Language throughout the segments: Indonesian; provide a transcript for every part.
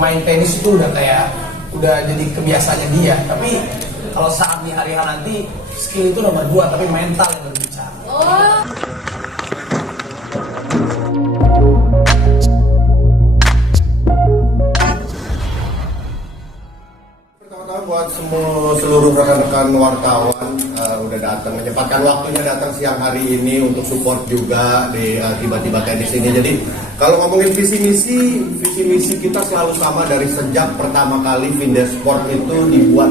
main tenis itu udah jadi kebiasaannya dia. Tapi kalau saat di hari nanti skill itu nomor 2, tapi mental yang berbicara. Oh. Pertama-tama buat seluruh rekan-rekan wartawan udah datang, menyempatkan waktunya datang siang hari ini untuk support juga di tiba-tiba tenis ini. Jadi kalau ngomongin visi misi kita selalu sama dari sejak pertama kali Vindes Sport itu dibuat.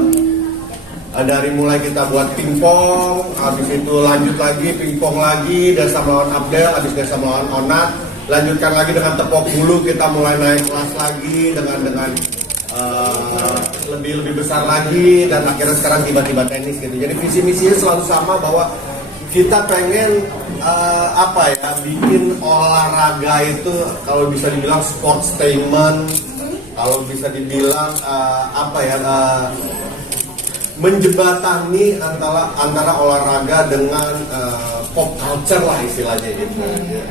Dari mulai kita buat pingpong, habis itu lanjut lagi pingpong lagi, Desa melawan Abdel, habis Desa melawan Onat, lanjutkan lagi dengan tepok bulu, kita mulai naik kelas lagi dengan lebih besar lagi, dan akhirnya sekarang tiba-tiba tenis gitu. Jadi visi misinya selalu sama, bahwa kita pengen bikin olahraga itu kalau bisa dibilang sportstainment, kalau bisa dibilang menjembatani antara olahraga dengan pop culture lah istilahnya gitu.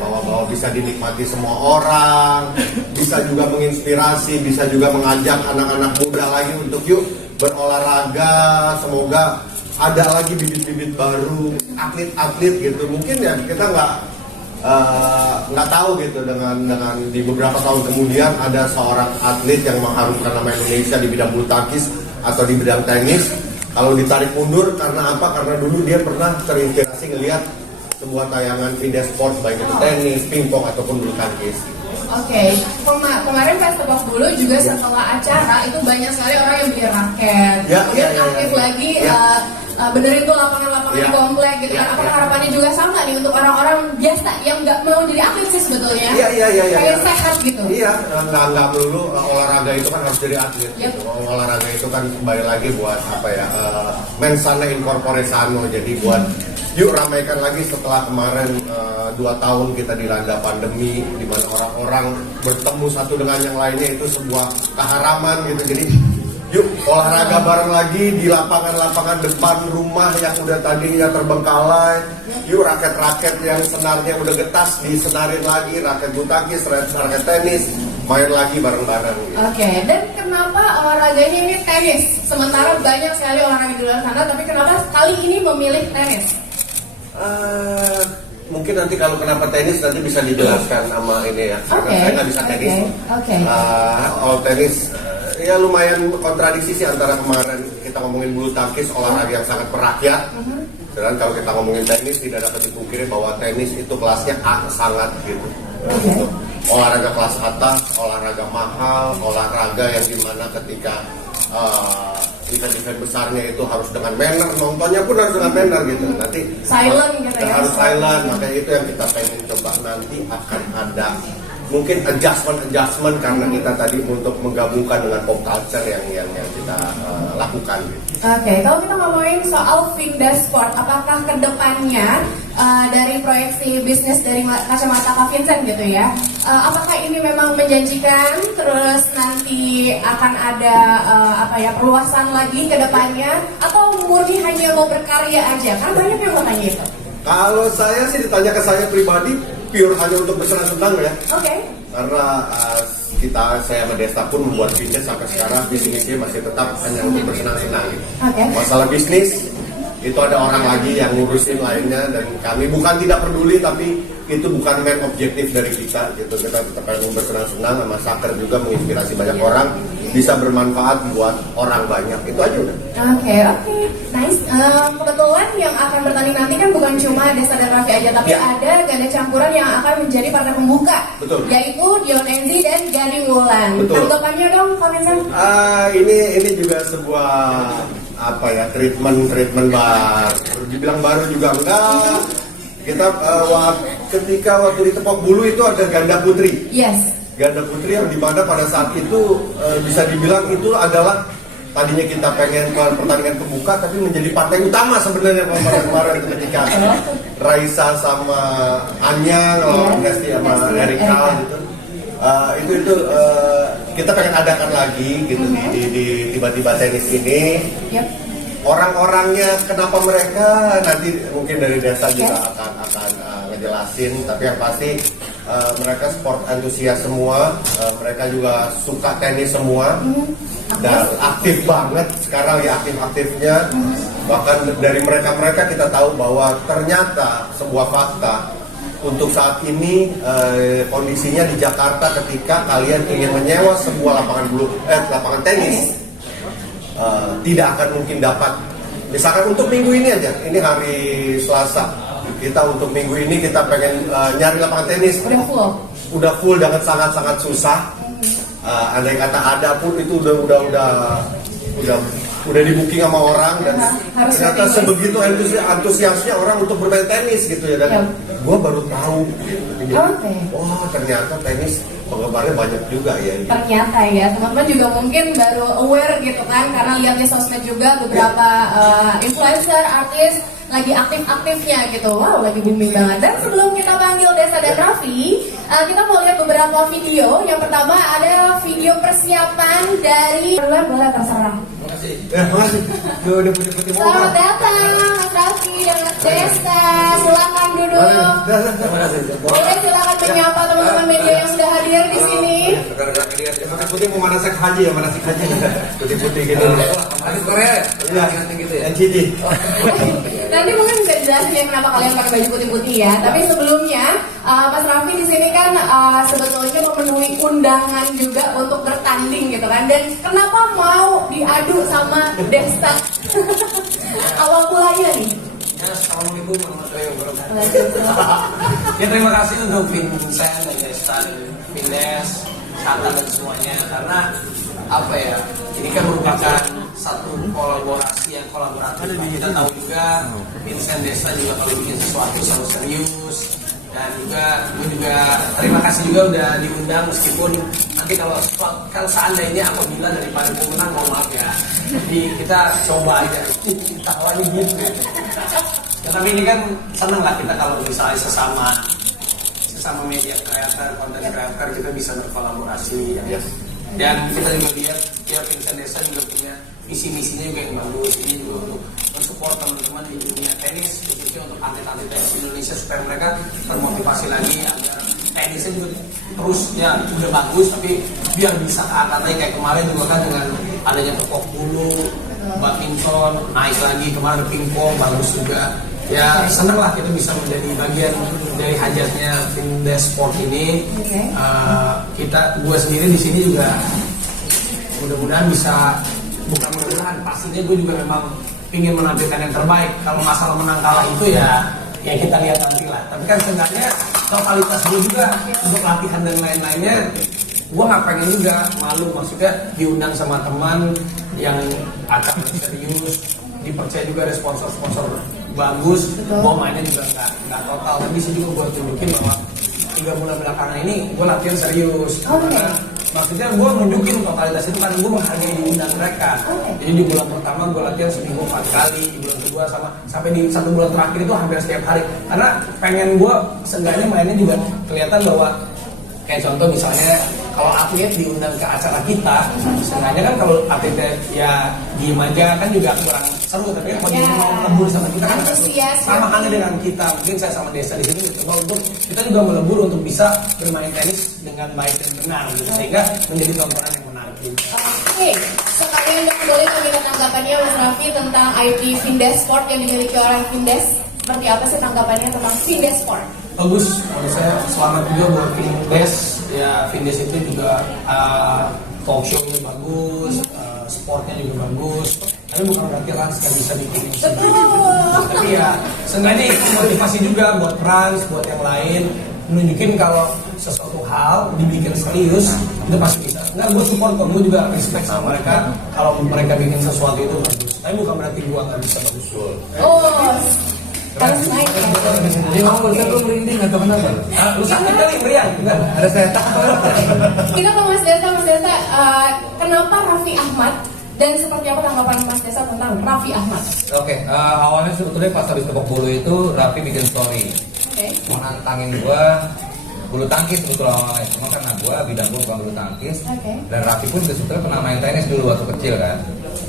Bahwa bisa dinikmati semua orang, bisa juga menginspirasi, bisa juga mengajak anak-anak muda lagi untuk yuk berolahraga. Semoga ada lagi bibit-bibit baru, atlet-atlet gitu. Mungkin ya kita nggak tahu gitu dengan di beberapa tahun kemudian ada seorang atlet yang mengharumkan nama Indonesia di bidang bulu tangkis atau di bidang tenis. Kalau ditarik mundur karena apa? Karena dulu dia pernah terinspirasi ngelihat sebuah tayangan Vindes Sport, baik itu tenis, pingpong ataupun bulu tangkis. Oke. Kemarin pas tebak bulu juga setelah acara itu banyak sekali orang yang beli raket, kemudian aktif lagi benerin tuh lapangan-lapangan komplek gitu kan. Apakah harapannya juga sama nih untuk orang-orang biasa yang nggak mau jadi atlet sih sebetulnya? Kayak sehat gitu. Iya, nggak melulu olahraga itu kan harus jadi atlet. Gitu. Olahraga itu kan kembali lagi buat mens sana in corpore sano. Jadi buat yuk ramaikan lagi setelah kemarin 2 tahun kita dilanda pandemi, di mana orang-orang bertemu satu dengan yang lainnya itu sebuah keharaman gitu. Jadi yuk olahraga bareng lagi di lapangan-lapangan depan rumah yang udah tadinya terbengkalai. Yuk raket-raket yang senarnya udah getas disenarin lagi, raket bulu tangkis, raket tenis, main lagi bareng-bareng gitu. Oke, dan kenapa olahraganya ini tenis? Sementara banyak sekali olahraga di luar sana, tapi kenapa kali ini memilih tenis? Mungkin nanti kalau kenapa tenis nanti bisa dijelaskan sama ini ya. Saya nggak bisa tenis. Tenis ya lumayan kontradiksi sih antara kemarin kita ngomongin bulu tangkis, olahraga yang sangat merakyat. Dan kalau kita ngomongin tenis, tidak dapat dipungkiri bahwa tenis itu kelasnya sangat gitu. Olahraga kelas atas, olahraga mahal, olahraga yang dimana ketika event-event besarnya itu harus dengan manner, nontonnya pun harus dengan manner gitu. Nanti silent gitu ya. Harus silent, makanya itu yang kita pengen coba. Nanti akan ada mungkin adjustment karena kita tadi untuk menggabungkan dengan pop culture yang kita lakukan. Oke, kalau kita ngomongin soal Vindes Sport, apakah kedepannya dari proyeksi bisnis dari kacamata Kak Vincent gitu ya, apakah ini memang menjanjikan terus nanti akan ada perluasan lagi ke depannya, atau murni hanya mau berkarya aja? Karena banyak yang mau tanya itu. Kalau saya sih ditanya ke saya pribadi, pure hanya untuk bersenang-senang ya. Karena saya sama Desta pun membuat bisnis sampai sekarang, bisnisnya masih tetap hanya untuk bersenang-senang gitu. Masalah bisnis itu ada orang lagi yang ngurusin lainnya, dan kami bukan tidak peduli, tapi itu bukan main objektif dari kita gitu. Kita tetap pengen bersenang-senang, sama Saker juga menginspirasi banyak orang, bisa bermanfaat buat orang banyak, itu aja udah. Oke, nice. Kebetulan yang akan bertanding nanti kan bukan cuma Desta dan Raffi aja, tapi ada ganda campuran yang akan menjadi partner pembuka. Betul. Yaitu Dion Enzi dan Gading Wulan. Tanggapannya dong, Kak Vincent? Ini juga sebuah treatment baru. Dibilang baru juga enggak. Kita ketika waktu di Tepok Bulu itu ada ganda putri. Ganda putri yang dimana pada saat itu bisa dibilang itu adalah tadinya kita pengen pertandingan pembuka, tapi menjadi partai utama sebenarnya kemarin itu ketika Raisa sama Anya lawan Resti sama Erika gitu. Itu kita pengen adakan lagi gitu di tiba-tiba tenis ini. Orang-orangnya kenapa mereka nanti mungkin dari Desa juga akan ngejelasin, tapi yang pasti mereka sport antusias semua, mereka juga suka tenis semua, dan aktif banget sekarang ya, aktif-aktifnya. Bahkan dari mereka kita tahu bahwa ternyata sebuah fakta untuk saat ini kondisinya di Jakarta ketika kalian ingin menyewa sebuah lapangan tenis, tidak akan mungkin dapat. Misalkan untuk minggu ini aja, ini hari Selasa, kita untuk minggu ini kita pengen nyari lapangan tenis, udah full dengan sangat-sangat susah. Andai kata ada pun itu udah di booking sama orang, dan ternyata sebegitu antusiasnya orang untuk bermain tenis gitu ya, dan gue baru tahu wah ternyata tenis penggemarnya banyak juga ya. Ternyata ya, teman-teman juga mungkin baru aware gitu kan, karena lihat di sosmed juga beberapa influencer, artis lagi aktif-aktifnya gitu. Wow, lagi booming banget. Dan sebelum kita panggil Desa dan Raffi, kita mau lihat beberapa video. Yang pertama ada video persiapan dari luar, boleh terserah. Makasih. Selamat datang Mas Raffi dan Mas Desa. Silakan duduk. Boleh silakan menyapa teman-teman media yang sudah hadir di sini. Putih mau manasik haji ya, manasik haji. Putih-putih gitu. Manasik Korea. Iya, gitu ya. NCT. Nanti mungkin bisa jelasin ya kenapa kalian pakai baju putih-putih ya. Tapi sebelumnya, Mas Raffi di sini kan sebetulnya memenuhi undangan juga untuk bertanding gitu kan. Dan kenapa mau diadu sama Desa? Awal mulanya nih. Assalamualaikum warahmatullahi wabarakatuh. Ya terima kasih untuk Vincent dan Desa dan Vindes, Sata dan semuanya, karena apa ya, ini kan merupakan satu kolaborasi yang kolaboratif. Kita tahu juga Vincent Desa juga kalau bikin sesuatu selalu serius, dan juga gue juga terima kasih juga udah diundang, meskipun nanti kalau seandainya apabila dari panitia menang, mohon maaf ya, jadi kita coba aja kita awalnya gitu ya, tapi ini kan seneng lah kita kalau misalnya sesama media creator, konten creator, kita bisa berkolaborasi ya. Dan kita juga lihat ya Vincent Desa juga punya visi-misinya juga yang bagus. Ini juga untuk mensupport teman-teman di dunia tenis, khususnya untuk atlet-atlet tenis Indonesia, supaya mereka termotivasi lagi agar tenisnya juga terus ya udah bagus, tapi biar bisa ke atas lagi. Kayak kemarin juga kan dengan adanya tepok bulu, badminton naik lagi, kemarin pingpong bagus juga. Ya seneng lah kita bisa menjadi bagian dari hajatnya Vindes Sport ini. Gue sendiri di sini juga mudah-mudahan bisa, bukan mudah-mudahan, pastinya gue juga memang ingin menampilkan yang terbaik. Kalau masalah menang kalah itu ya kita lihat nanti lah. Tapi kan sebenarnya totalitas gue juga untuk latihan dan lain-lainnya, gue nggak pengen juga malu, maksudnya diundang sama teman yang akan serius, dipercaya juga ada sponsor-sponsor bagus, gue mainnya juga nggak total. Tapi bisa juga gue tunjukin bahwa 3 bulan belakangan ini gue latihan serius. Karena maksudnya gue nunjukin totalitas itu karena gue menghargai diundang mereka. Jadi di bulan pertama gue latihan seminggu 4 kali, di bulan kedua sampai di 1 bulan terakhir itu hampir setiap hari. Karena pengen gue seenggaknya mainnya juga kelihatan bahwa kayak contoh misalnya kalau atlet diundang ke acara kita, seenggaknya kan kalau atletnya ya diem aja kan juga kurang seru. Tapi kalau dia mau melebur sama kita kan sama halnya dengan kita. Mungkin saya sama Desa di sini coba untuk kita juga melebur untuk bisa bermain tenis dengan baik dan benar gitu, sehingga menjadi tontonan yang menarik. Oke, sekalian dong boleh meminta tanggapannya Mas Raffi tentang IP Vindes Sport yang dimiliki oleh Vindes. Seperti apa sih tanggapannya tentang Vindes Sport? Bagus, kalau saya selamat juga buat Vindes. Ya Vindes itu juga talk show-nya bagus, sportnya juga bagus. Tapi bukan berarti Rans bisa bikin ini sendiri. Tapi ya seenggaknya itu motivasi juga buat Rans, buat yang lain, menunjukin kalau sesuatu hal dibikin serius itu pasti bisa. Enggak, gue support kok, gue juga respect sama mereka kalau mereka bikin sesuatu itu bagus. Tapi bukan berarti gue nggak bisa bagus. Harus naik. Jadi kamu bisa belum merinding atau kenapa? Lu sakit kali meriang? Enggak, ada setan. Kita ke Mas Desa, kenapa Raffi Ahmad? Dan seperti apa tanggapan Mas Desa tentang Raffi Ahmad? Oke, awalnya sebetulnya pas habis tepok bulu itu Raffi bikin story. Mau nantangin gua bulu tangkis sebetulnya awalnya. Cuma karena gua bidang gua bukan bulu tangkis. Dan Raffi pun sebetulnya pernah main tenis dulu waktu kecil kan.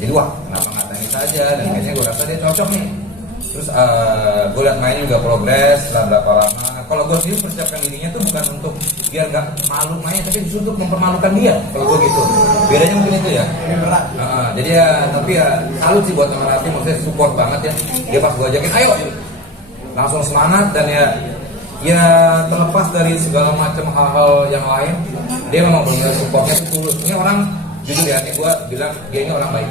Jadi wah, kenapa nggak tenis aja? Dan kayaknya gua rasa dia cocok nih. Terus gue liat mainnya juga progres setelah berapa lama kalau gue sendiri persiapkan dirinya tuh bukan untuk biar nggak malu main, tapi justru untuk mempermalukan dia. Kalau gue gitu, bedanya mungkin itu ya. Jadi ya, tapi ya salut sih buat sama Raffi, maksudnya support banget ya. Dia pas gue ajakin, ayo, langsung semangat. Dan ya terlepas dari segala macam hal-hal yang lain, dia memang benar supportnya tuh tulus. Ini orang jujur ya, gue bilang dia ini orang baik.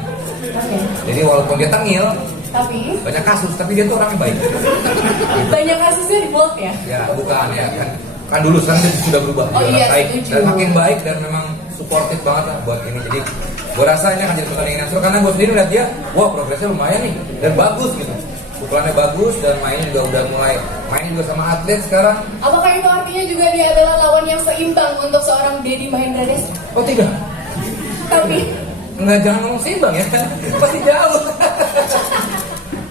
Jadi walaupun dia tengil, Tapi banyak kasus, tapi dia tuh orangnya baik. banyak kasusnya di bold ya. Ya bukan ya kan dulu sekarang dia sudah berubah. Oh Dia iya, baik setuju. dan makin baik dan memang suportif banget lah buat ini. Jadi gue rasa ini akan jadi pertandingan yang seru karena gue sendiri lihat dia, wah progresnya lumayan nih dan bagus gitu. Pukulannya bagus dan mainnya juga udah mulai mainin juga sama atlet sekarang. Apakah itu artinya juga dia adalah lawan yang seimbang untuk seorang Deddy Mahendra Desa? Oh tidak, Tapi enggak, jangan ngomong seimbang ya, pasti jauh.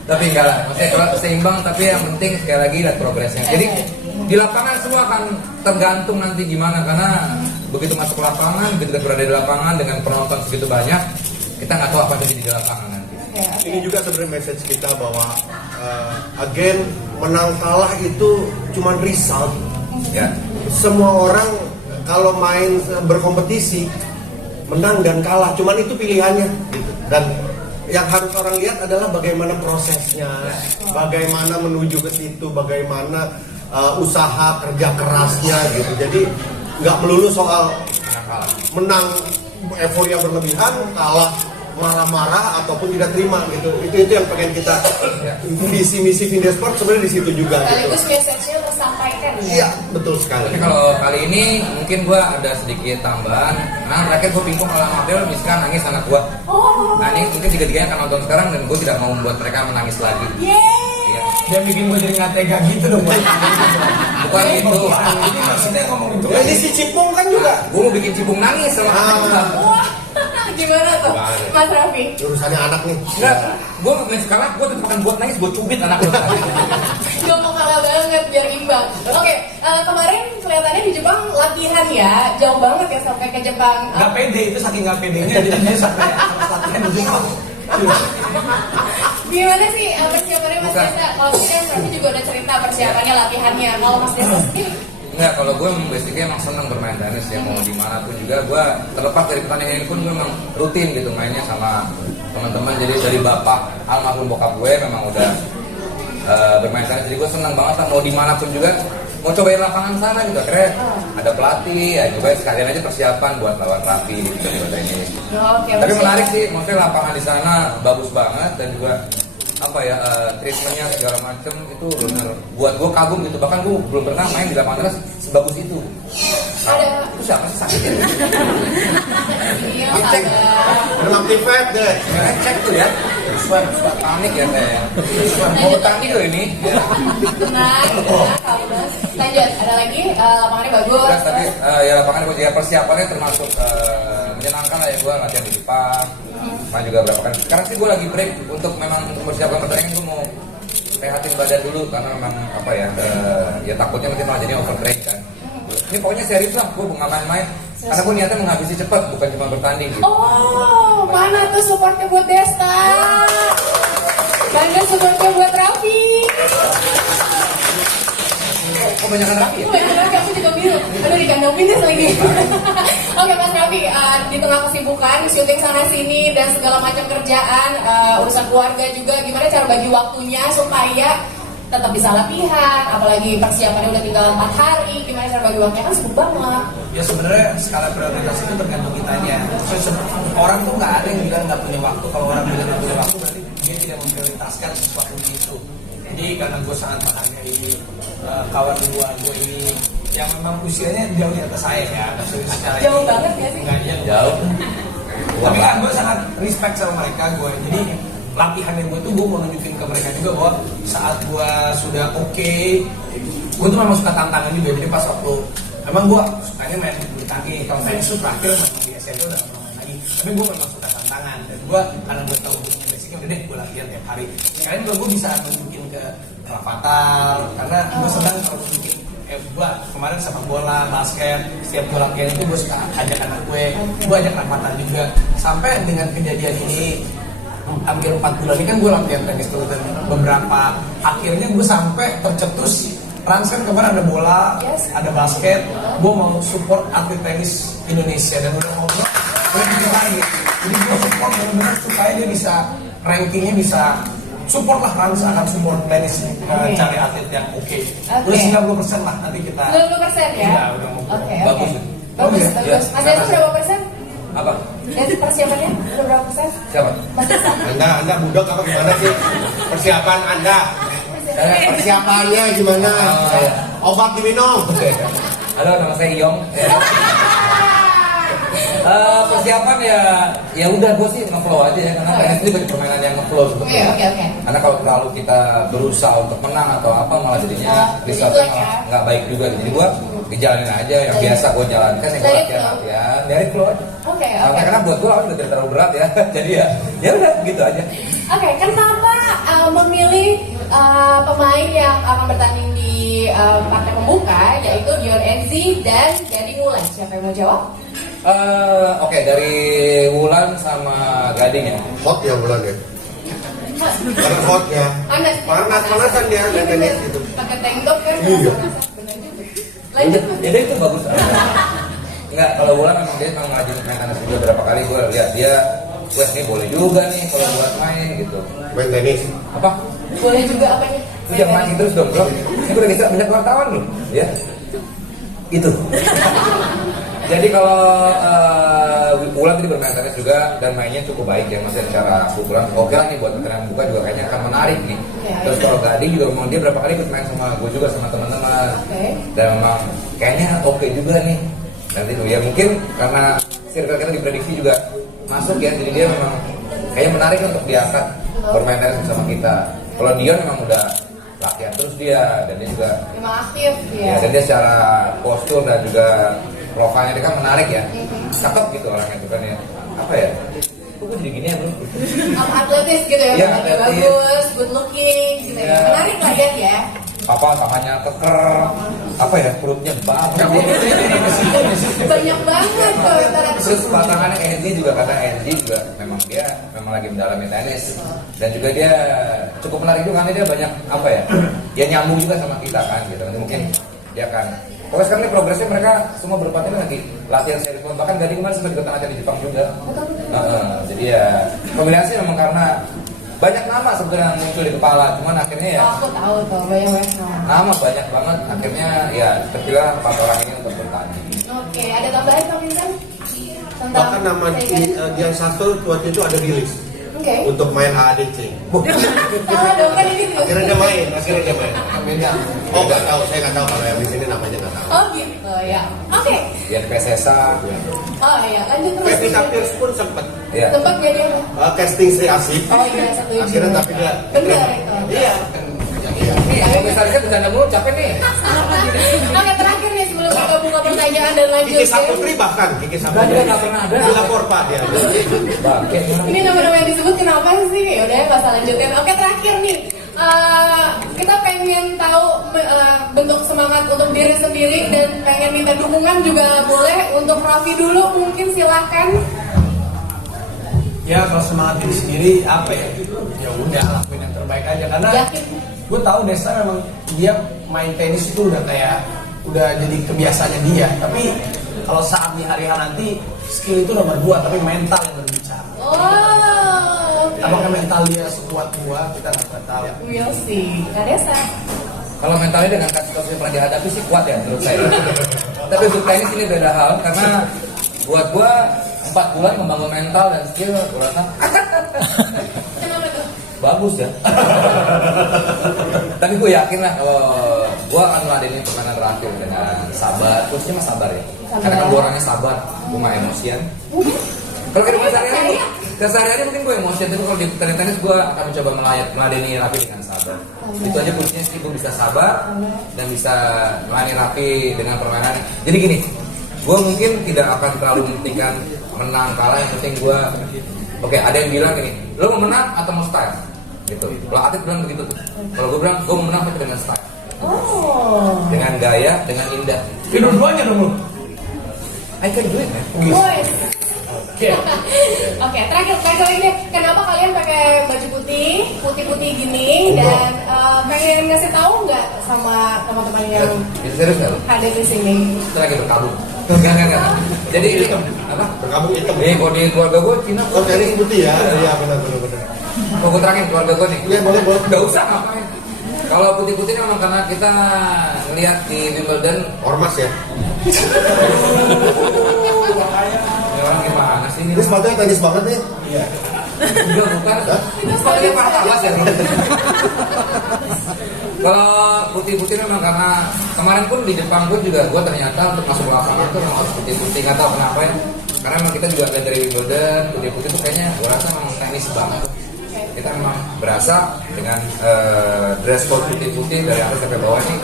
Tapi enggak lah, maksudnya kalau seimbang, tapi yang penting sekali lagi lihat progresnya. Jadi di lapangan semua akan tergantung nanti gimana, karena begitu masuk ke lapangan, begitu kita berada di lapangan dengan penonton segitu banyak, kita nggak tahu apa yang terjadi di lapangan nanti. Ini juga sebenarnya message kita bahwa again menang kalah itu cuman result. Ya, Semua orang kalau main berkompetisi menang dan kalah, cuman itu pilihannya gitu. Dan yang harus orang lihat adalah bagaimana prosesnya, bagaimana menuju ke situ, bagaimana usaha kerja kerasnya gitu. Jadi nggak melulu soal menang euforia berlebihan, kalah marah-marah ataupun tidak terima gitu. Itu yang pengen kita visi misi Vindesport sebenarnya di situ juga. sekaligus Gitu. message-nya tersampaikan ya. Iya, betul sekali. tapi kalau kali ini mungkin gua ada sedikit tambahan. Nah, terakhir gua pingpong kalau sama Abdel, Miska nangis anak gua. Oh, Nah, ini mungkin tiga-tiganya akan nonton sekarang dan gua tidak mau membuat mereka menangis lagi. yeay. Iya. Dia bikin gue jadi nggak tega gitu dong. Bukan itu. Ini maksudnya ngomong itu. Ini si Cipung kan juga. Gua mau bikin cibung nangis sama anak. Wah, gimana tuh, Mas Raffi? Urusannya anak nih. Enggak, gue main sekarang gue tetap akan buat nangis, gue cubit anak lo. Gak mau kalah banget biar imbang. Oke, kemarin kelihatannya di Jepang latihan ya, jauh banget ya sampai ke Jepang. Nggak pede, itu saking nggak pedenya jadi dia sampai harus latihan di Jepang. Gimana sih persiapannya Mas Bukan. Desa? Kalau tadi kan Raffi juga udah cerita persiapannya, latihannya. Kalau Mas Desa sendiri? Enggak, kalau gue basically emang seneng bermain tenis ya, mau dimanapun juga gue terlepas dari pertandingan ini pun gue memang rutin gitu mainnya sama teman-teman. Jadi dari bapak almarhum bokap gue memang udah bermain tenis, jadi gue seneng banget lah mau dimanapun juga mau cobain lapangan sana gitu. Akhirnya ada pelatih ya, juga sekalian aja persiapan buat lawan Raffi gitu di tenis. Oke, Tapi Mas. menarik sih, maksudnya lapangan di sana bagus banget dan juga apa ya treatmentnya segala macem itu benar buat gue kagum gitu. Bahkan gue belum pernah main di lapangan tenis sebagus itu. Ada- Itu siapa sih sakit ya? Iya, Dicek. ada. Belum aktifat deh. Cek tuh ya. Suara panik ya saya. Mau bertanding loh ini. Tenang, kalau Mas. Lanjut, ada lagi lapangannya bagus. Terus tapi ya lapangan gue juga persiapannya termasuk menyenangkan lah ya, gue latihan di Jepang. Main juga berapa kali. Sekarang sih gue lagi break untuk memang untuk mempersiapkan pertandingan. Gue mau rehatin badan dulu karena memang apa ya ya takutnya nanti malah jadi overtrain kan. Ini pokoknya serius lah, gue nggak main-main. Karena gue niatnya menghabisi cepat, bukan cuma bertanding gitu. Oh, mana tuh supportnya buat Desta? Mana supportnya buat Raffi? Oh banyak Raffi ya? Oh, ya, Raffi, aku juga bingung. Aduh, di kandang finish lagi. Oke, Mas Raffi, di tengah kesibukan, syuting sana-sini, dan segala macam kerjaan, urusan keluarga juga, gimana cara bagi waktunya supaya tetap bisa latihan, apalagi persiapannya udah tinggal 4 hari, gimana cara bagi waktunya kan sibuk banget. Ya sebenarnya skala prioritas itu tergantung kitanya. Orang tuh nggak ada yang bilang nggak punya waktu. Kalau orang bilang nggak punya waktu berarti dia tidak memprioritaskan sesuatu itu. Jadi karena gue sangat menghargai kawan gue ini yang memang usianya jauh di atas saya ya. Maksudnya secara Jauh banget ya sih? Nggak Jauh. Tapi kan gue sangat respect sama mereka gue. Jadi latihannya gue tuh gue mau nunjukin ke mereka juga bahwa saat gue sudah oke, gue tuh memang suka tantangan juga. Jadi pas waktu emang gue sukanya main bulu tangkis, kalau main itu terakhir main di SMP udah gak pernah main lagi. Tapi gue memang suka tantangan dan gue karena gue tahu basicnya udah deh gue latihan tiap hari. Sekalian gue bisa nunjukin ke Rafathar karena gue senang kalau nunjukin gue kemarin sepak bola, basket, setiap gue latihan itu gue suka ajak anak gue ajak Rafathar juga. Sampai dengan kejadian ini hampir 4 bulan ini kan gue latihan tenis terus dan beberapa akhirnya gue sampai tercetus Rans kan kemarin ada bola, Yes. ada basket. Gue mau support atlet tenis Indonesia dan udah ngobrol lebih lagi. Jadi gue support benar-benar supaya dia bisa rankingnya bisa support lah, Rans akan support tenis cari atlet yang oke. Udah 90% lah nanti kita. 90% ya? Iya, udah mau. Oke. Bagus. Bagus, Oke. bagus. Mas Desa berapa persen? Apa? Jadi persiapannya udah berapa persen? Siapa? Mas Desa? Anda budok apa gimana sih? Persiapan Anda? Persiapannya gimana? Oh, iya. Obat diminum. Halo, nama saya Iyong. Persiapan ya udah gue sih ngeflow aja ya, karena tenis itu juga permainan yang ngeflow sebetulnya. Oke. Karena kalau terlalu kita berusaha untuk menang atau apa malah jadinya resultnya jelek ya. malah nggak baik juga. Jadi gue dijalanin aja yang biasa gue jalankan, yang gue Dari latihan flow. latihan dari flow aja. Oke. Karena buat gue lawan juga tidak terlalu berat ya, jadi ya udah gitu aja. Oke, kenapa memilih pemain yang akan bertanding di partai pembuka, yaitu Dion Enzi dan Gading Wulan? Siapa yang mau jawab? Oke, dari Wulan sama Gading ya. Hot ya bulan ya. Karena hot ya. Panas-panasan dia dan tenis gitu. Pakai tank top kan? Iya. Bener juga. Lanjut. Jadi itu bagus. Enggak, kalau Wulan memang dia memang ngajin main tenis juga berapa kali gue lihat dia. Wes ini boleh juga nih kalau buat main gitu. Main tenis. Apa? Boleh juga apanya? Lu jangan mancing terus dong, bro. Ini udah bisa banyak wartawan loh, ya. Itu. Jadi kalau Wulan tadi bermain tenis juga dan mainnya cukup baik ya, masih secara pukulan oke lah nih buat pertandingan buka juga kayaknya akan menarik nih. Terus kalau Gading juga memang dia berapa kali ikut main sama gue juga sama teman-teman. Dan memang kayaknya oke juga nih. Nanti ya mungkin karena circle kita diprediksi juga masuk ya, jadi dia memang kayaknya menarik untuk diangkat bermain tenis bersama kita. Kalau Dion memang udah latihan terus dia dan dia juga Memang aktif ya, ya. dan dia secara postur dan juga profilnya dia kan menarik ya, cakep gitu orangnya itu kan ya, apa ya? Kok gue jadi gini ya bro? Atletis gitu ya, Iya, bentuknya atletis. bagus, good looking gitu ya. Iya. Menarik lah ya. Apa tangannya keker, apa ya perutnya banget. Banyak banget komentar. Terus pasangannya Enzi juga, kata Enzi juga memang dia memang lagi mendalami tenis dan juga dia cukup menarik juga karena dia banyak apa ya, dia nyambung juga sama kita kan gitu. Nanti mungkin dia akan pokoknya sekarang ini progresnya mereka semua berempat ini lagi latihan serius, bahkan Gading kemarin sempat ikutan acara di Jepang juga. Jadi ya pemilihan sih memang karena banyak nama sebetulnya yang muncul di kepala, cuman akhirnya ya Aku tahu tuh banyak nama banyak banget, akhirnya ya terpilih 4 orang ini untuk bertanding. Oke, ada tambahan Pak Vincent? Tentang Bahkan nama Dian Sastro waktu itu ada rilis Oke. untuk main AADC. Salah dong kan ini tuh. Akhirnya dia main. Beda. Oh nggak tahu, saya nggak tahu kalau yang di sini namanya nggak tahu. Oh gitu ya. Oke. Dia di PSSA, Oh iya, lanjut terus. Pevita Pierce pun sempat ya. Tempat jadi apa? casting Sri Asih. Oh iya, setuju. Akhirnya tapi dia Benar itu. Iya. Nih, kalau misalnya bercanda mulu capek nih. Oke, terakhir nih sebelum kita buka pertanyaan dan lanjut. Kiki Saputri bahkan Kiki Dia Saputri nggak pernah ada. dilapor Pak dia. Bangke. Ini nama-nama yang disebut kenapa sih? Yaudah ya, nggak usah lanjutin. Oke, terakhir nih. Kita pengen tahu bentuk semangat untuk diri sendiri dan pengen minta dukungan juga boleh. Untuk Raffi dulu mungkin silahkan. Ya kalau semangat diri sendiri apa ya? Ya udah lakuin yang terbaik aja karena Yakin. gue tahu Desta memang dia main tenis itu udah kayak udah jadi kebiasaannya dia. Tapi kalau saat di hari nanti skill itu nomor 2 tapi mental yang berbicara. Oh, oke. Apakah mental dia sekuat gua kita nggak pernah tahu. We'll see. Kak Desa. Kalau mentalnya dengan kasus yang pernah dihadapi sih kuat ya menurut saya. Tapi untuk tenis ini beda hal karena buat gua 4 bulan membangun mental dan skill gua rasa Kenapa tuh? bagus ya. Tapi gue yakin lah kalau gue akan meladenin permainan terakhir dengan sabar, khususnya mas sabar ya. Karena kan gue orangnya sabar, gue nggak emosian. Kalau kita keseharian mungkin gue emosian, tapi kalau di tenis gue akan mencoba meladeni Raffi dengan sabar. Itu aja kuncinya sih, gue bisa sabar dan bisa melayani Raffi dengan permainan. Jadi gini, gue mungkin tidak akan terlalu mementingkan menang kalah, yang penting gue oke, ada yang bilang gini, lo mau menang atau mau style? Gitu. Kalau Atit bilang begitu tuh. Kalau gue bilang, gue mau menang tapi dengan style. Oh. Dengan gaya, dengan indah. Dua-duanya dong lu. I can do it, man. Boys. Oke, terakhir lagi deh, kenapa kalian pakai baju putih gini dan pengen ngasih tahu nggak sama teman-teman yang Itu serius nggak lo? hadir di sini? Itu lagi berkabung. Enggak. Jadi ini apa? Berkabung hitam. Kalau di keluarga gue Cina. Oh, tenis putih ya? Iya, benar. Kalau gue terakhir keluarga gue nih. Iya, boleh. Gak usah ngapain. Kalau putih-putih ini memang karena kita lihat di Wimbledon. Ormas ya? Memang gimana sih ini? Ini sepatunya tenis banget nih. Iya. Enggak, bukan. Sepatunya panas ya. Kalau putih-putih memang karena kemarin pun di Jepang pun juga gue ternyata untuk masuk lapangan tuh memang harus putih-putih, nggak tahu kenapa ya. Karena memang kita juga lihat dari Wimbledon putih-putih tuh kayaknya gue rasa memang tenis banget. Kita memang berasa dengan dress code putih-putih dari atas sampai bawah ini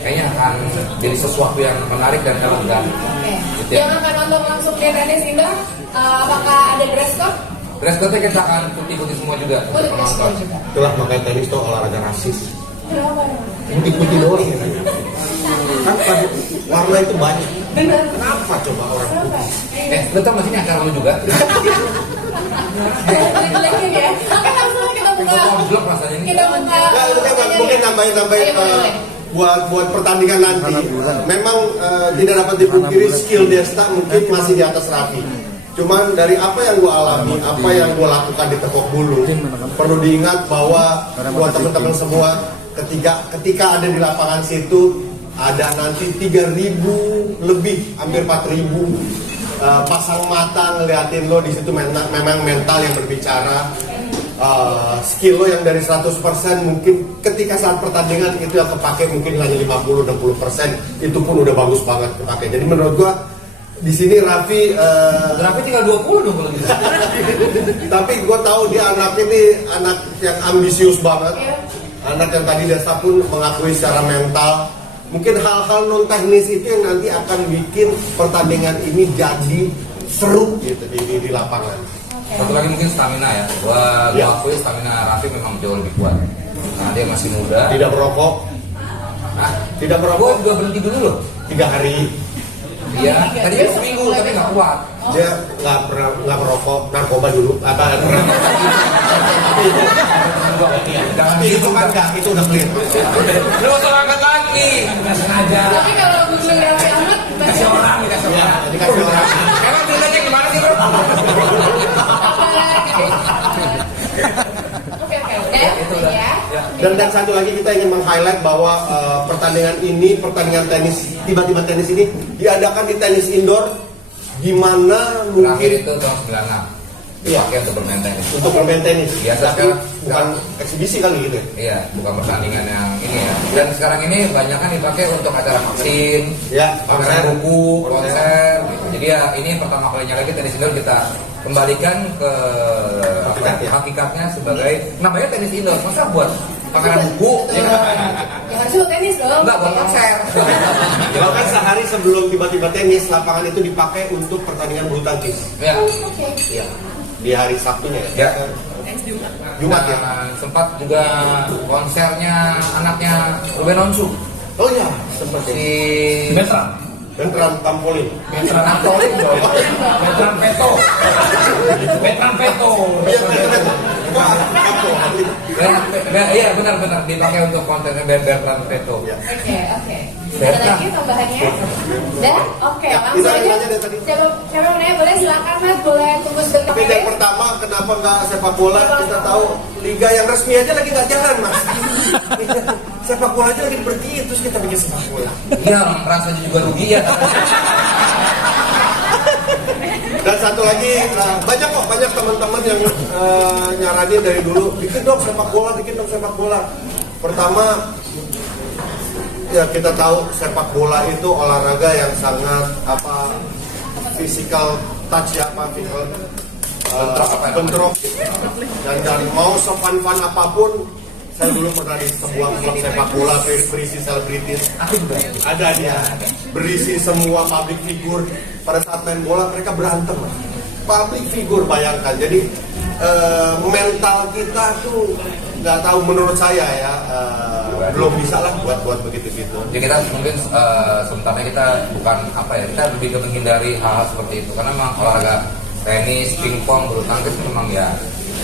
kayaknya akan jadi sesuatu yang menarik dan elegan. Oke. Yang akan nonton langsung di tenis indoor, apakah ada dress code? Dress code kita akan putih-putih semua juga untuk penonton. juga. Itulah makanya tenis itu olahraga rasis. Kenapa? Putih-putih doang ya. Kan warna itu banyak. Benar. Kenapa coba orang Kenapa? Lu tau masih acara lu juga? Jelek-jelekin ya. Oke, langsung kita buka. Goblok rasanya ini. Kita buka. mungkin nambahin Boleh. buat pertandingan nanti. Memang tidak dapat dipungkiri skill Desta mungkin masih di atas Raffi. Cuman dari apa yang gue alami, apa yang gue lakukan di Tepok Bulu, perlu diingat bahwa buat teman-teman semua, ketika ada di lapangan situ ada nanti 3.000 lebih, hampir 4.000 pasang mata ngeliatin lo di situ. Memang mental yang berbicara. Skill lo yang dari 100% mungkin ketika saat pertandingan itu yang kepake mungkin hanya 50-60%, itu pun udah bagus banget kepake. Jadi menurut gua di sini Raffi tinggal 20 dong kalau gitu. tapi gua tahu dia anak yang ambisius banget, anak yang tadi Desta pun mengakui secara mental. Mungkin hal-hal non teknis itu yang nanti akan bikin pertandingan ini jadi seru gitu di lapangan. Satu lagi mungkin stamina ya. Gua akui stamina Raffi memang jauh lebih kuat. Nah, dia masih muda. Tidak merokok. Nah, Tidak gua merokok juga berhenti dulu loh. 3 hari. Iya, tadi seminggu tapi nggak kuat. Dia nggak merokok, narkoba dulu. Jangan Itu kan nggak, itu udah clear. Lu usah angkat lagi. Nggak sengaja. Tapi kalau googling Raffi Ahmad, Dikasih orang. Ya, dikasih orang. Emang ceritanya gimana sih bro? Oke, udah ya. Dan satu lagi kita ingin meng-highlight bahwa pertandingan tenis, tiba-tiba tenis ini diadakan di tenis indoor, di mana Terakhir mungkin itu tahun 96. Iya. Dipakai untuk bermain tenis. untuk bermain tenis. Biasa Tapi sekarang. bukan eksibisi kali gitu. Iya, bukan pertandingan yang ini ya. Dan sekarang ini banyak kan dipakai untuk acara vaksin, Ya, pameran buku, konser. Gitu. Jadi ya ini pertama kalinya lagi tenis indoor kita kembalikan ke hakikatnya sebagai namanya tenis indoor. Masa buat pameran buku? Jangan suruh tenis dong. Enggak, buat konser. Bahkan sehari sebelum tiba-tiba tenis, lapangan itu dipakai untuk pertandingan bulu tangkis. Ya. Oke. Iya. Di hari Sabtunya ya. Ya. Jumat ya. Dan sempat juga konsernya anaknya Ruben Onsu. Oh iya, seperti Si Veteran Tampolin. Veteran Antolim dong. Veteran Peto. Veteran Peto. Iya, veteran. Wah, aku. Iya benar-benar dipakai untuk kontennya Veteran Peto. Iya. Oke. Ada lagi tambahannya? Dah? Oke, Ya, langsung kita aja. nanya dari tadi. Siapa yang nanya boleh silakan Mas, boleh tunggu sebentar. Tapi yang pertama, kenapa nggak sepak bola? Kita tahu liga yang resmi aja lagi nggak jalan, Mas. Sepak bola aja lagi pergi, terus kita bikin sepak bola. Iya, merasa juga rugi ya. Dan satu lagi, banyak teman-teman yang nyaranin dari dulu, bikin dong sepak bola. Pertama, ya kita tahu sepak bola itu olahraga yang sangat physical touch ya, bentrok. Dan mau se-fun apapun, saya dulu pernah di sebuah klub sepak bola berisi selebritis. Ada dia, berisi semua public figure. Pada saat main bola mereka berantem. Public figure, bayangkan. Jadi mental kita tuh nggak tahu, menurut saya ya belum bisa lah buat begitu gitu. Jadi kita mungkin sebenarnya kita bukan kita lebih ke menghindari hal-hal seperti itu karena memang olahraga tenis, pingpong, bulu tangkis memang ya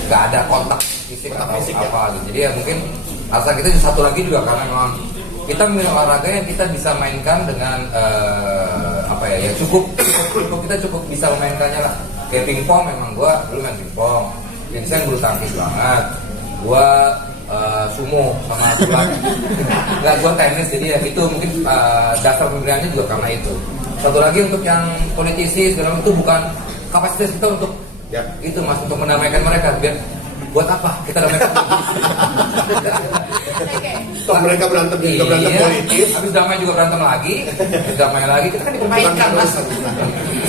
nggak ada kontak fisik atau apa gitu. Jadi ya mungkin alasan kita satu lagi juga karena memang kita memilih olahraga yang kita bisa mainkan dengan apa ya, cukup kita cukup bisa memainkannya lah. Kayak pingpong memang gua dulu main pingpong, Vincent bulu tangkis banget, gua sumo sama bulan nggak gua tenis, jadi ya itu mungkin dasar pemilihannya juga karena itu. Satu lagi untuk yang politisi segala itu bukan kapasitas kita untuk itu mas, untuk mendamaikan mereka biar buat apa kita damaikan politisi. Toh mereka berantem juga berantem politis. Habis damai juga berantem lagi, habis damai lagi kita kan dipermainkan mas.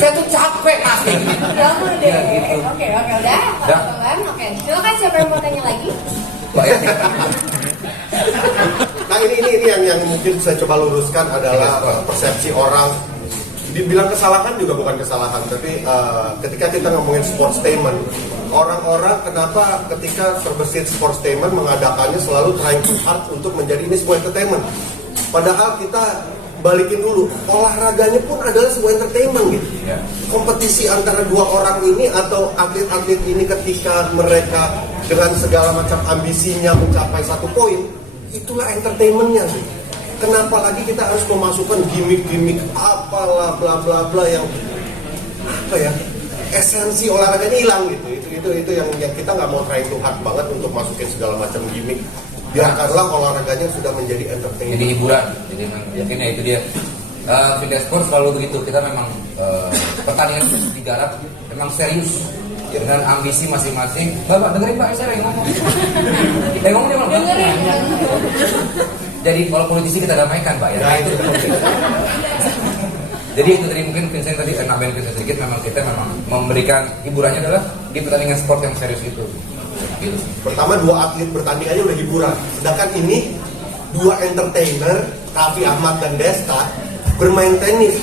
Saya tuh capek mas. Udah deh. Ya, gitu. Oke, udah. Teman-teman, oke. Silakan siapa yang mau tanya lagi? Nah ini yang mungkin saya coba luruskan adalah persepsi orang. Dibilang kesalahan juga bukan kesalahan, tapi ketika kita ngomongin sportainment, orang-orang kenapa ketika berbasis sportainment mengadakannya selalu trying too hard untuk menjadi ini sebuah entertainment. Padahal kita balikin dulu, olahraganya pun adalah sebuah entertainment gitu. Kompetisi antara dua orang ini atau atlet-atlet ini ketika mereka dengan segala macam ambisinya mencapai satu poin, itulah entertainmentnya sih. Kenapa lagi kita harus memasukkan gimmick-gimmick apalah bla bla bla yang apa ya, esensi olahraganya hilang gitu. Itu yang kita nggak mau try too hard banget untuk masukin segala macam gimmick. Biarkanlah olahraganya sudah menjadi entertainment. Jadi hiburan. Jadi mungkin ya itu dia. Fitness sport selalu begitu. Kita memang pertandingan digarap memang serius dengan ambisi masing-masing. Bapak dengerin Pak, saya lagi ngomong. Ngomong dia malah. Dengerin. Jadi kalau politisi kita damaikan Pak ya. Itu. Jadi itu tadi mungkin Vincent tadi nambahin Vincent sedikit, memang kita memang memberikan hiburannya adalah di pertandingan sport yang serius itu. Gitu. Pertama dua atlet bertanding aja udah hiburan. Sedangkan ini dua entertainer, Raffi Ahmad dan Desta bermain tenis.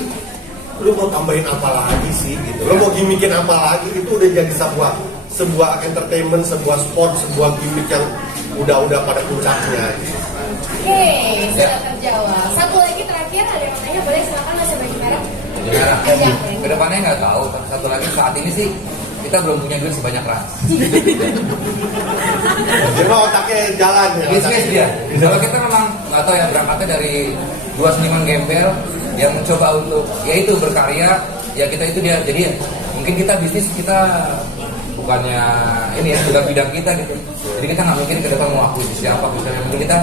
Lu mau tambahin apa lagi sih gitu? Lu mau gimmickin apa lagi? Itu udah jadi sebuah entertainment, sebuah sport, sebuah gimmick yang udah pada puncaknya. Oke, sudah terjawab. Satu lagi terakhir, ada yang tanya, boleh silakan Mas bagi merah. Aja. Kedepannya nggak tahu. Satu lagi saat ini sih kita belum punya duit sebanyak Ras. Cuma otaknya jalan ya. Bisnis dia. Kalau kita memang nggak tahu ya, berangkatnya dari dua seniman gembel yang mencoba untuk yaitu berkarya, ya kita itu dia. Jadi ya, mungkin kita bisnis kita bukannya ini ya sudah bidang kita gitu. Jadi kita nggak mungkin ke depan mau akuisisi siapa, misalnya mungkin kita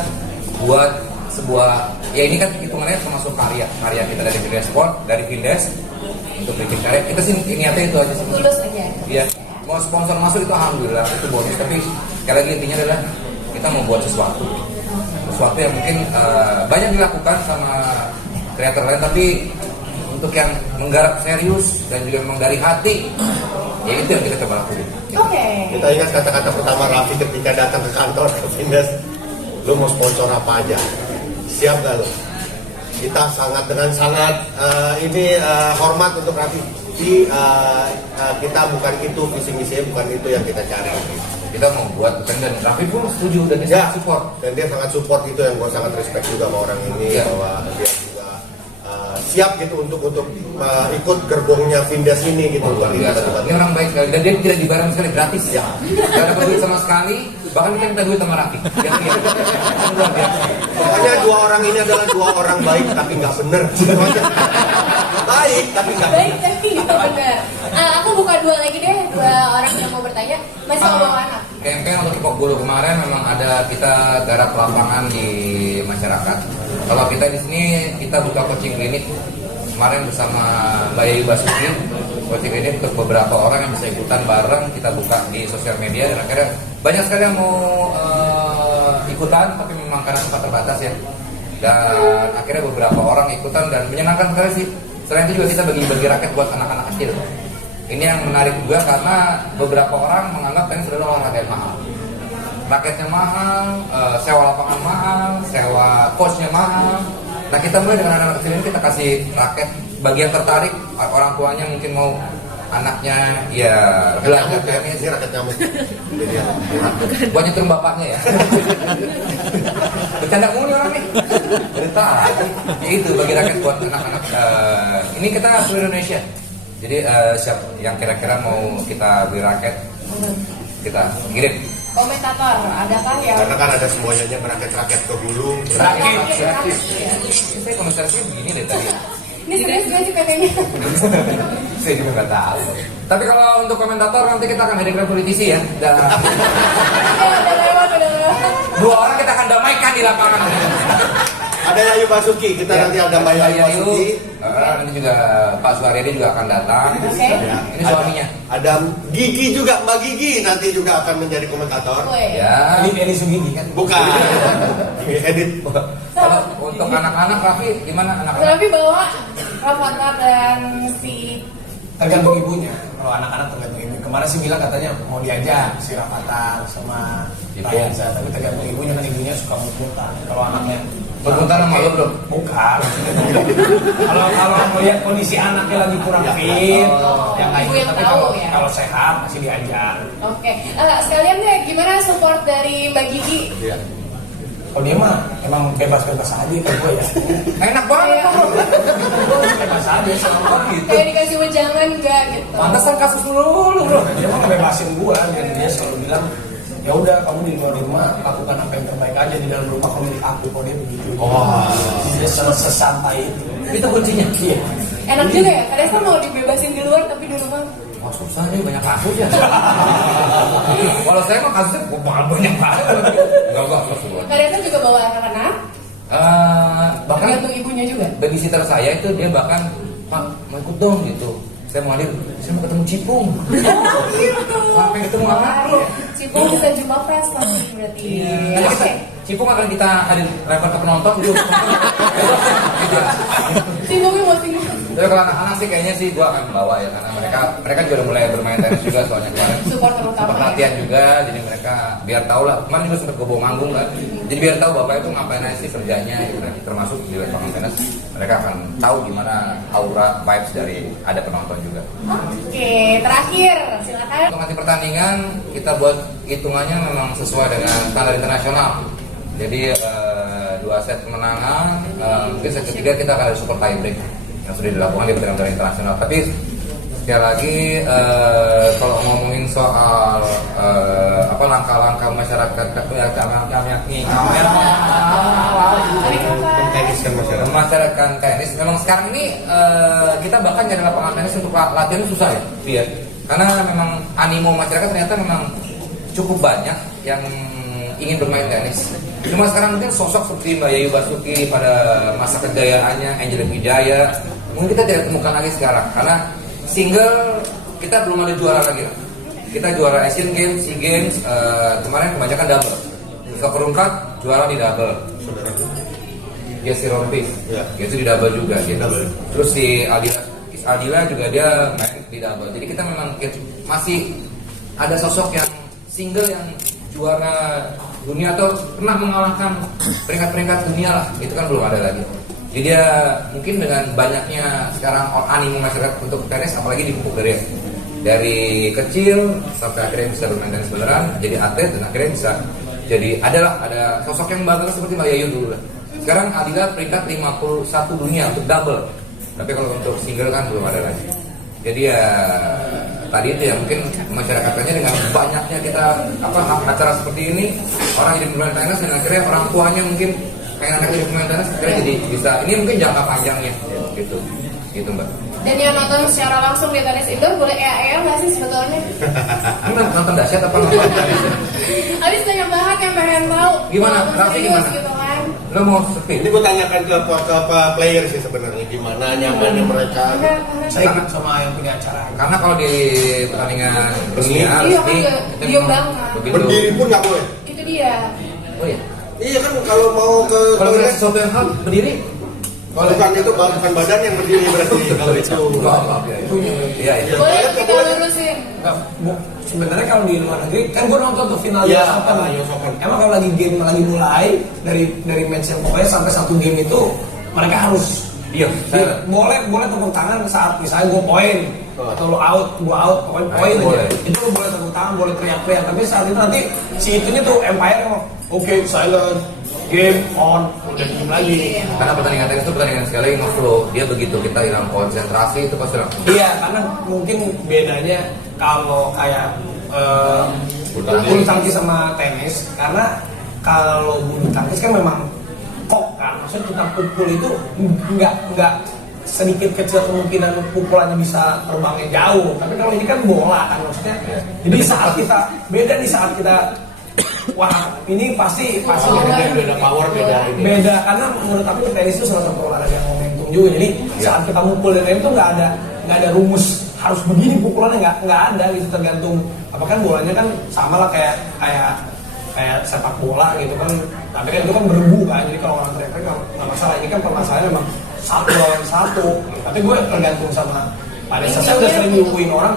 buat sebuah, ya ini kan hitungannya termasuk karya kita dari Vindes Sport, dari Vindes untuk bikin karya. Kita sih niatnya itu aja sih. Tulus aja. Iya. Mau sponsor masuk itu alhamdulillah, itu bonus. Tapi sekali lagi intinya adalah kita mau buat sesuatu yang mungkin banyak dilakukan sama kreator lain, tapi untuk yang menggarap serius dan juga memang dari hati, ya itu yang kita coba lakukan. Oke. Kita ingat kata-kata pertama Raffi ketika datang ke kantor ke Vindes, lu mau sponsor apa aja? Siap gak lu? Kita dengan sangat hormat untuk Raffi. Kita bukan itu visi misinya, bukan itu yang kita cari. Kita mau buat dan Raffi pun setuju dan dia sangat support. Dan dia sangat support, itu yang gue sangat respect juga sama orang ini, bahwa dia juga siap gitu untuk ikut gerbongnya Vindes ini gitu. Luar biasa. Ini orang baik sekali dan dia tidak dibayar sama sekali, gratis ya. Gak dapat duit sama sekali, bahkan kita minta duit sama Raffi. Luar biasa. Makanya dua orang ini adalah dua orang baik tapi nggak bener. Baik tapi nggak bener. Baik tapi nggak benar. Aku buka dua lagi deh, dua orang yang mau bertanya. Masih mau bawa anak? Campaign untuk Kipok Bulu kemarin memang ada kita garap lapangan di masyarakat. Kalau kita di sini kita buka coaching klinik kemarin bersama Mbak Yayu Basuki, coaching klinik untuk beberapa orang yang bisa ikutan bareng, kita buka di sosial media dan akhirnya banyak sekali yang mau ikutan, tapi memang karena tempat terbatas ya. Dan akhirnya beberapa orang ikutan dan menyenangkan sekali sih. Selain itu juga kita bagi-bagi raket buat anak-anak kecil. Ini yang menarik juga karena beberapa orang menganggap tenis adalah olahraga yang mahal. Raketnya mahal, sewa lapangan mahal, sewa coachnya mahal. Nah kita mulai dengan anak-anak kecil ini kita kasih raket. Bagi yang tertarik, orang tuanya mungkin mau anaknya ya belajar tenis. Ini raket nyamuk. Buat nyetir bapaknya ya. Bercanda mulu orang nih. Cerita. Ya itu bagi raket buat anak-anak. Ini kita seluruh Indonesia. Jadi siap yang kira-kira mau kita beli raket, kita kirim. Komentator, adakah yang Karena kan ada semuanya raket-raket ke hulu. Raket. Gratis. Saya komunikasi begini deh tadi. ini serius gak sih PT-nya? Saya juga nggak tahu. Tapi kalau untuk komentator nanti kita akan hadirkan politisi ya. Udah lewat. 2 orang kita akan damaikan di lapangan. Ada Yayu Basuki, kita nanti ada Mbak Yayu Basuki. Nanti juga Pak Suharyadi juga akan datang. Oke. Ya. Ini suaminya. Ada Gigi juga, Mbak Gigi nanti juga akan menjadi komentator. Woi. Ya. Ini Edi Sugigi kan? Bukan. Edit. Kalau untuk anak-anak Raffi gimana anak-anak? Tapi bawa Rafathar dan si Tergantung ibunya. Kalau anak-anak tergantung ibu. Kemarin sih bilang katanya mau diajak si Rafathar sama Rayansa, tapi tergantung ibunya kan ibunya suka mut-mutan. Kalau anaknya Mut-mutan sama lo, Bro? Bukan. Kalau melihat kondisi anaknya lagi kurang fit, yang ibu yang tapi tahu kalau ya. kalau sehat masih diajak. Oke. Sekalian deh, gimana support dari Mbak Gigi? Iya. Oh dia mah emang bebas-bebas aja kan gue ya. Enak banget, Kayak- Bro. Bebas aja sama Gitu. Kayak dikasih wejangan enggak gitu. Pantesan kasus dulu, Bro. Dia mah ngebebasin gue dan dia selalu bilang ya udah kamu di luar rumah lakukan apa yang terbaik aja, di dalam rumah kamu milik aku. Kalau dia begitu. Oh. Dia sesantai itu. Itu kuncinya. Iya. Enak juga ya. Kadang mau dibebasin di luar tapi di rumah. Wah susah nih, banyak kasus ya. Kalau saya mah kasusnya banyak banget. Enggak semua. Kadang juga bawa anak-anak. Bahkan Tergantung ibunya juga. babysitter saya itu dia bahkan Pak mau ikut dong gitu. Saya mau hadir, saya mau ketemu Cipung. Oh gitu. Pengen ketemu anak, Bro. Cipung bisa jumpa press lagi berarti. Nanti Oke. Cipung akan kita hadir refer ke penonton gitu. Gitu. Cipungnya mau tinggal. Tapi kalau anak-anak sih kayaknya sih gua akan bawa ya, karena mereka juga udah mulai bermain tenis juga soalnya kemarin. Support terutama. Sempat latihan juga, jadi mereka biar tahu lah. Kemarin juga sempat gue bawa manggung kan. Jadi biar tahu bapak itu ngapain aja sih kerjanya gitu kan. Termasuk di lapangan tenis, mereka akan tahu gimana aura vibes dari ada penonton juga. Oke, terakhir silakan. Untuk nanti pertandingan kita buat hitungannya memang sesuai dengan standar internasional. Jadi 2 set kemenangan, mungkin set ketiga kita akan ada super tie break yang sudah dilakukan di pertandingan internasional. Tapi sekali lagi kalau ngomongin soal langkah-langkah masyarakat Teniskan masyarakat. masyarakat tenis, memang sekarang ini kita bahkan nyari lapangan tenis untuk latihan itu susah ya, iya. Karena memang animo masyarakat ternyata memang cukup banyak yang ingin bermain tenis. Cuma sekarang mungkin sosok seperti Mbak Yayu Basuki pada masa kejayaannya, Angela Wijaya, mungkin kita tidak temukan lagi sekarang karena single kita belum ada juara lagi. Kita juara Asian Games, SEA Games, kemarin kebanyakan double. Ke perungkat juara di double. Jesse Rompis, Ya. itu di double juga gitu. Double. Terus si Adila juga dia main di double. Jadi kita memang masih ada sosok yang single yang juara dunia atau pernah mengalahkan peringkat-peringkat dunia lah. Itu kan belum ada lagi. Jadi ya mungkin dengan banyaknya sekarang animo masyarakat untuk tenis, apalagi dipupuk dari kecil sampai akhirnya bisa bermain tenis beneran, jadi atlet dan akhirnya bisa jadi ada sosok yang bangga seperti Mbak Yayu dulu lah. Sekarang Adila peringkat 51 dunia untuk double, tapi kalau untuk single kan belum ada lagi. Jadi ya tadi itu ya mungkin masyarakatnya dengan banyaknya kita acara seperti ini, orang jadi bermain tenis dan akhirnya orang tuanya mungkin kayak anak jadi pemain tenis akhirnya jadi bisa. Ini mungkin jangka panjangnya gitu Mbak. Dan yang nonton secara langsung di tenis indoor boleh EAL nggak sih sebetulnya? Ini nonton dahsyat apa nonton tenis? Habis banyak banget yang pengen tahu. Gimana? Walaupun Raffi serius gimana? Gitu kan. Lo mau sepi? Ini gue tanyakan ke player sih sebenarnya gimana nyamannya mereka. Saya ikut sama yang punya acara. Karena kalau di pertandingan dunia Iya, resmi, kan kita dia memang banget. begitu. Berdiri pun nggak boleh. Itu dia. Oh iya. Iya kan kalau mau ke Kalau toilet, ada sesuatu yang hal berdiri, bukan itu bukan badan yang berdiri berarti kalau itu. iya. Boleh kita lurusin. Enggak, sebenarnya kalau di luar negeri kan gue nonton tuh final Iya, US Open. US Open. Emang kalau lagi game lagi mulai dari match yang pokoknya sampai satu game itu mereka harus Iya. boleh tepuk tangan saat misalnya gue poin atau lo out, gue out, pokoknya poin aja. boleh. Itu lo boleh tepuk tangan, boleh teriak-teriak. Tapi saat itu nanti si itunya tuh umpire oke silent, game on, udah diem lagi. Karena pertandingan tenis itu pertandingan sekali lagi nge-flow. Dia begitu kita hilang konsentrasi itu pasti langsung. Iya, karena mungkin bedanya kalau kayak bulu tangkis sama tenis, karena kalau bulu tangkis kan memang kok kan, maksudnya kita pukul itu nggak sedikit kecil kemungkinan pukulannya bisa terbangnya jauh. Tapi kalau ini kan bola kan maksudnya. Jadi saat kita beda nih saat kita wah ini pasti beda power beda karena menurut aku tenis itu salah satu olahraga yang momentum juga. Jadi saat kita mukulin itu nggak ada rumus harus begini pukulannya nggak ada gitu, tergantung apa kan bolanya kan sama lah kayak sepak bola gitu kan, tapi kan itu kan berbu kan, jadi kalau orang teriak nggak masalah. Ini kan permasalahannya memang satu lawan satu, tapi gue tergantung sama pada saya udah sering diukuin orang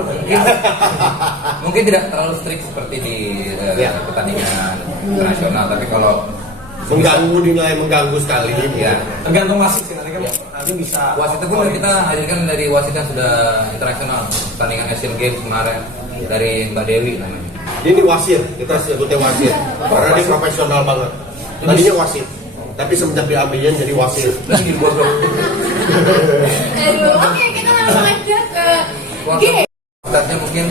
Mungkin tidak terlalu strict seperti di pertandingan internasional, tapi kalau mengganggu sekali ya tergantung wasit sih, nanti bisa wasit itu pun kita hadirkan dari wasit yang sudah internasional, pertandingan Asian Games kemarin dari Mbak Dewi namanya. Ini wasit, kita sebutnya wasit karena dia profesional banget. Tadinya wasit, tapi semenjak diambilin jadi wasit. Aduh, oke, kita langsung aja ke game. Statnya mungkin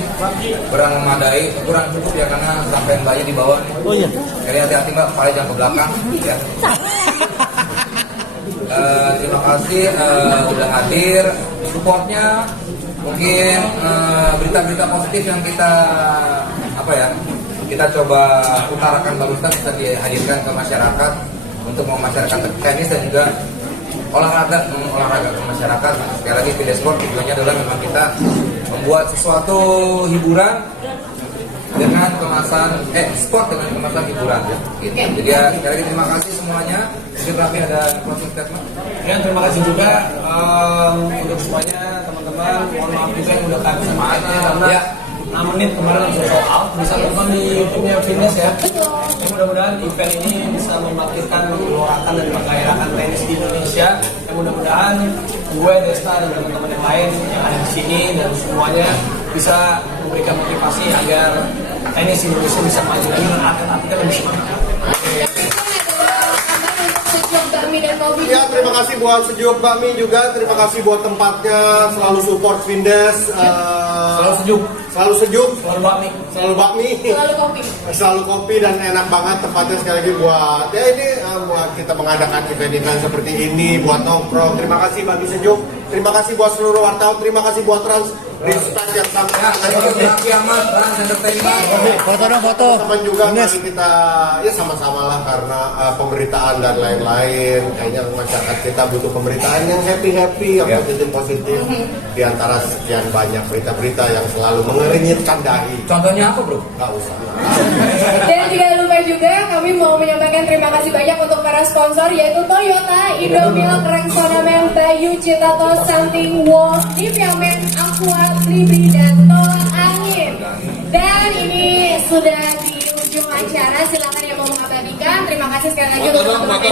kurang memadai, kurang cukup ya karena sampai mbaknya di bawah nih. Oh iya. Jadi hati-hati mbak, kepala jangan ke belakang. Ya. Terima kasih udah hadir, supportnya. Mungkin berita-berita positif yang kita coba utarakan barusan bisa dihadirkan ke masyarakat untuk memasyarakat tenis dan juga olahraga ke masyarakat. Sekali lagi Fide Sport tujuannya adalah memang kita membuat sesuatu hiburan dengan kemasan sport dengan kemasan hiburan gitu. Jadi ya sekali lagi terima kasih semuanya. Mungkin Raffi ada closing statement. Ya, terima kasih juga untuk semuanya teman-teman. Mohon maaf juga yang udah kami semangatnya karena 6 menit kemarin langsung soal. Bisa nonton di YouTube-nya Fitness ya. Ya, mudah-mudahan event ini bisa membangkitkan, menggelorakan dan menggairahkan tenis di Indonesia. Ya, mudah-mudahan gue, Desta dan teman-teman yang lain yang ada di sini dan semuanya bisa memberikan motivasi agar tenis Indonesia bisa maju lagi dan atlet-atletnya lebih semangat. Ya, terima kasih buat Sejuk Bakmi juga, terima kasih buat tempatnya, selalu support Findes, selalu sejuk, Selalu bakmi. selalu kopi dan enak banget tempatnya. Sekali lagi buat ya ini buat kita mengadakan event-event seperti ini, buat nongkrong. Terima kasih bagi Sejuk, terima kasih buat seluruh wartawan, terima kasih buat Trans. Respect yang sangat Foto. teman juga mari kita ya sama-sama lah karena pemberitaan dan lain-lain. Kayaknya masyarakat kita butuh pemberitaan yang happy, yang positif di antara sekian banyak berita-berita yang selalu mengeringitkan dahi. Contohnya apa bro? Nggak usah. Dan tidak lupa juga kami mau menyampaikan terima kasih banyak untuk para sponsor yaitu Toyota, Indomilk, Rexona Menta, Yucitato, Something Walk, Nivea Men, Aqua, Libri, dan Tolak Angin. Dan ini sudah di ujung acara, silakan yang mau mengabadikan. Terima kasih sekali lagi untuk teman-teman.